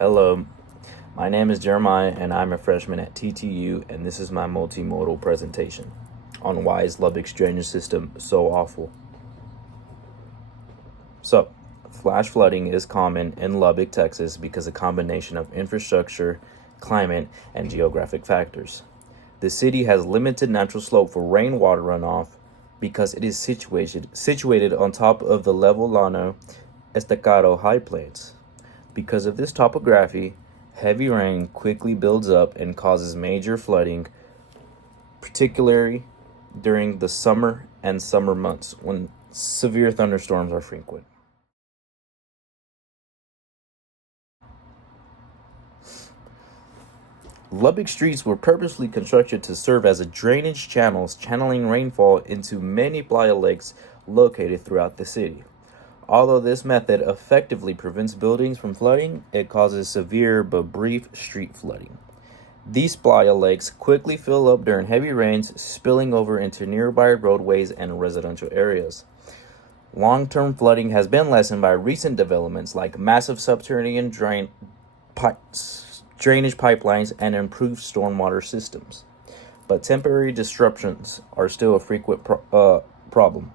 Hello, my name is Jeremiah and I'm a freshman at TTU, and this is my multimodal presentation on why is Lubbock's drainage system so awful. So, flash flooding is common in Lubbock, Texas because a combination of infrastructure, climate, and geographic factors. The city has limited natural slope for rainwater runoff because it is situated on top of the level Llano Estacado high plains. Because of this topography, heavy rain quickly builds up and causes major flooding, particularly during the summer and summer months when severe thunderstorms are frequent. Lubbock streets were purposely constructed to serve as a drainage channels, channeling rainfall into many playa lakes located throughout the city. Although this method effectively prevents buildings from flooding, it causes severe but brief street flooding. These playa lakes quickly fill up during heavy rains, spilling over into nearby roadways and residential areas. Long-term flooding has been lessened by recent developments like massive subterranean drainage pipelines and improved stormwater systems. But temporary disruptions are still a frequent problem.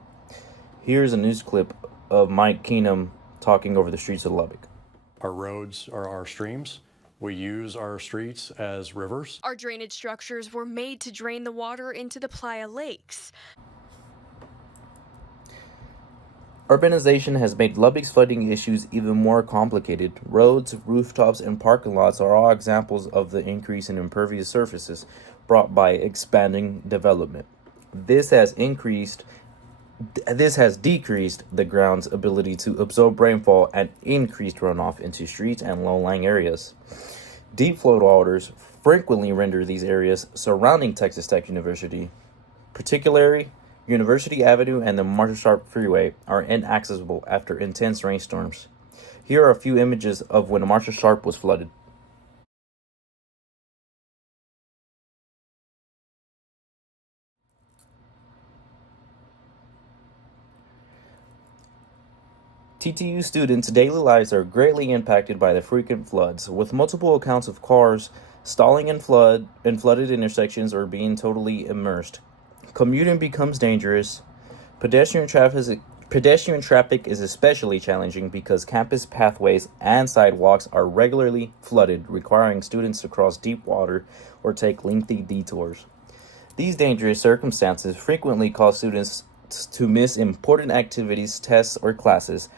Here's a news clip of Mike Keenum talking over the streets of Lubbock. Our roads are our streams. We use our streets as rivers. Our drainage structures were made to drain the water into the playa lakes. Urbanization has made Lubbock's flooding issues even more complicated. Roads, rooftops, and parking lots are all examples of the increase in impervious surfaces brought by expanding development. This has decreased the ground's ability to absorb rainfall and increased runoff into streets and low-lying areas. Deep floodwaters frequently render these areas surrounding Texas Tech University, particularly University Avenue and the Marshall Sharp Freeway, are inaccessible after intense rainstorms. Here are a few images of when Marshall Sharp was flooded. TTU students' daily lives are greatly impacted by the frequent floods, with multiple accounts of cars stalling in flooded intersections or being totally immersed. Commuting becomes dangerous. Pedestrian traffic is especially challenging because campus pathways and sidewalks are regularly flooded, requiring students to cross deep water or take lengthy detours. These dangerous circumstances frequently cause students to miss important activities, tests, or classes.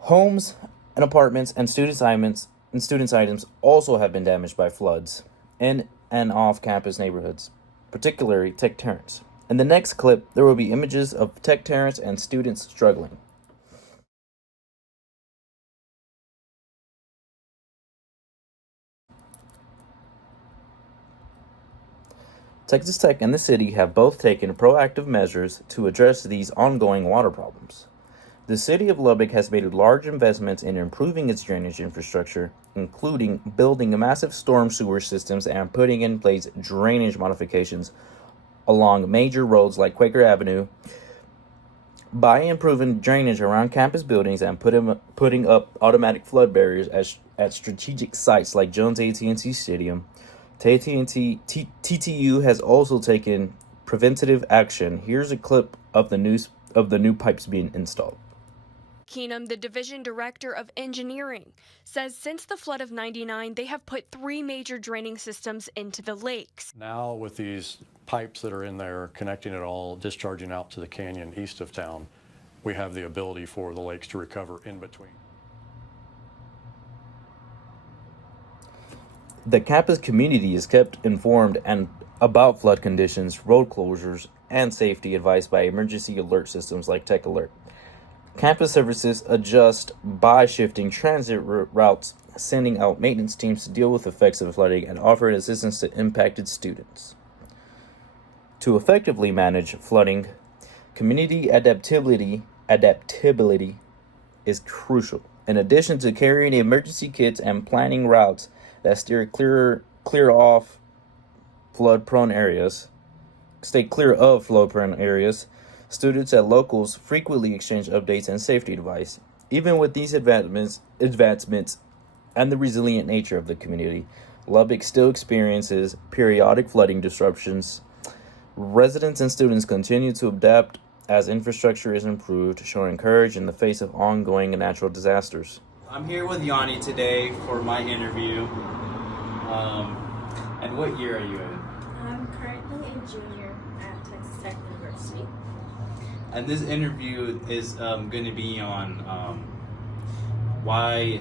Homes and apartments and students' items also have been damaged by floods in and off campus neighborhoods, particularly Tech Terrace. In the next clip, there will be images of Tech Terrace and students struggling. Texas Tech and the city have both taken proactive measures to address these ongoing water problems. The city of Lubbock has made large investments in improving its drainage infrastructure, including building massive storm sewer systems and putting in place drainage modifications along major roads like Quaker Avenue. By improving drainage around campus buildings and putting up automatic flood barriers at strategic sites like Jones AT&T Stadium, TTU has also taken preventative action. Here's a clip of the new pipes being installed. Keenum, the division director of engineering, says since the flood of '99, they have put 3 major draining systems into the lakes. Now with these pipes that are in there, connecting it all, discharging out to the canyon east of town, we have the ability for the lakes to recover in between. The campus community is kept informed about flood conditions, road closures, and safety advice by emergency alert systems like Tech Alert. Campus services adjust by shifting transit routes, sending out maintenance teams to deal with the effects of flooding, and offering assistance to impacted students. To effectively manage flooding, community adaptability is crucial. In addition to carrying emergency kits and planning routes that stay clear of flood-prone areas, students at locals frequently exchange updates and safety advice. Even with these advancements, and the resilient nature of the community, Lubbock still experiences periodic flooding disruptions. Residents and students continue to adapt as infrastructure is improved, showing courage in the face of ongoing natural disasters. I'm here with Yanni today for my interview. And what year are you in? I'm currently a junior at Texas Tech University. And this interview is going to be on why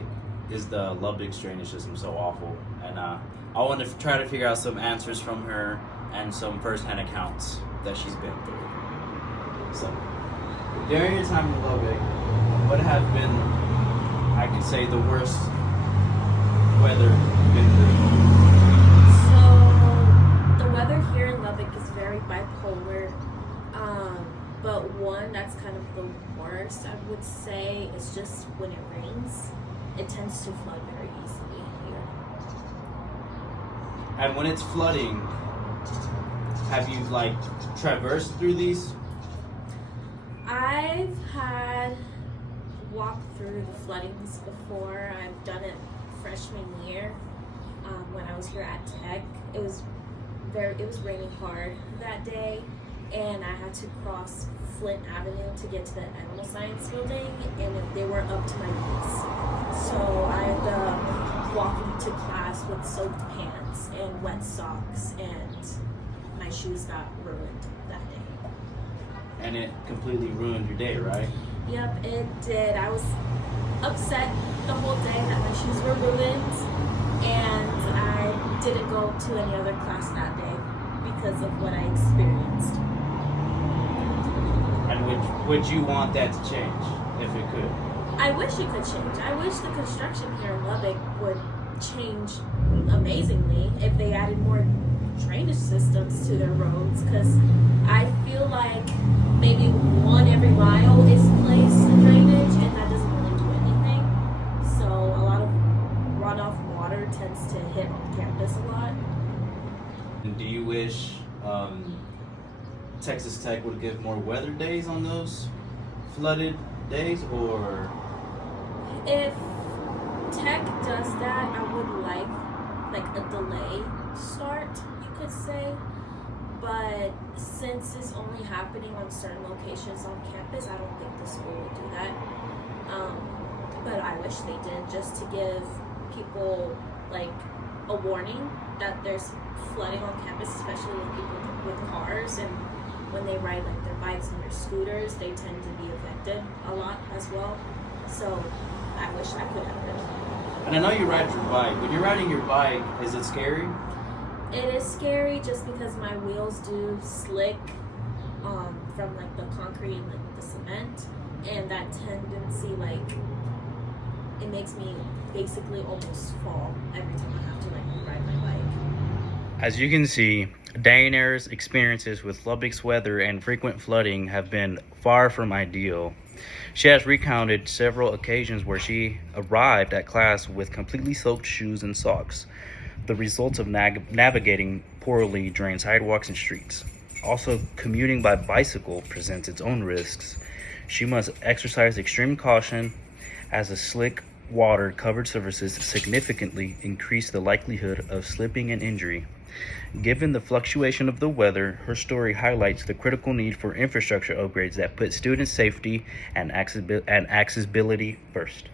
is the Lubbock drainage system so awful? And I want to try to figure out some answers from her and some first-hand accounts that she's been through. So, during your time in Lubbock, what have been, I could say, the worst weather you've been through? So, the weather here in Lubbock is very bipolar. But one that's kind of the worst, I would say, is just when it rains. It tends to flood very easily here. And when it's flooding, have you traversed through these? I've had walked through the floodings before. I've done it freshman year when I was here at Tech. It was raining hard that day, and I had to cross Flint Avenue to get to the Animal Science building, and they were up to my knees. So I ended up walking to class with soaked pants and wet socks, and my shoes got ruined that day. And it completely ruined your day, right? Yep, it did. I was upset the whole day that my shoes were ruined, and I didn't go to any other class that day because of what I experienced. And would you want that to change if it could? I wish it could change. I wish the construction here in Lubbock would change amazingly if they added more drainage systems to their roads, because I feel like maybe one every mile is placed in drainage, and that doesn't really do anything. So a lot of runoff water tends to hit campus a lot. And do you wish Texas Tech would give more weather days on those flooded days, or? If Tech does that, I would like a delay start, you could say. But since it's only happening on certain locations on campus, I don't think the school will do that. But I wish they did, just to give people a warning that there's flooding on campus, especially with people with cars, and when they ride their bikes and their scooters, they tend to be affected a lot as well. So I wish that could happen. And I know you ride your bike. When you're riding your bike, is it scary? It is scary just because my wheels do slick from the concrete and the cement, and that tendency it makes me basically almost fall every time I have to ride my bike. As you can see, Diana's experiences with Lubbock's weather and frequent flooding have been far from ideal. She has recounted several occasions where she arrived at class with completely soaked shoes and socks, the result of navigating poorly drained sidewalks and streets. Also, commuting by bicycle presents its own risks. She must exercise extreme caution as the slick water covered surfaces significantly increase the likelihood of slipping and injury. Given the fluctuation of the weather, her story highlights the critical need for infrastructure upgrades that put student safety and accessibility first.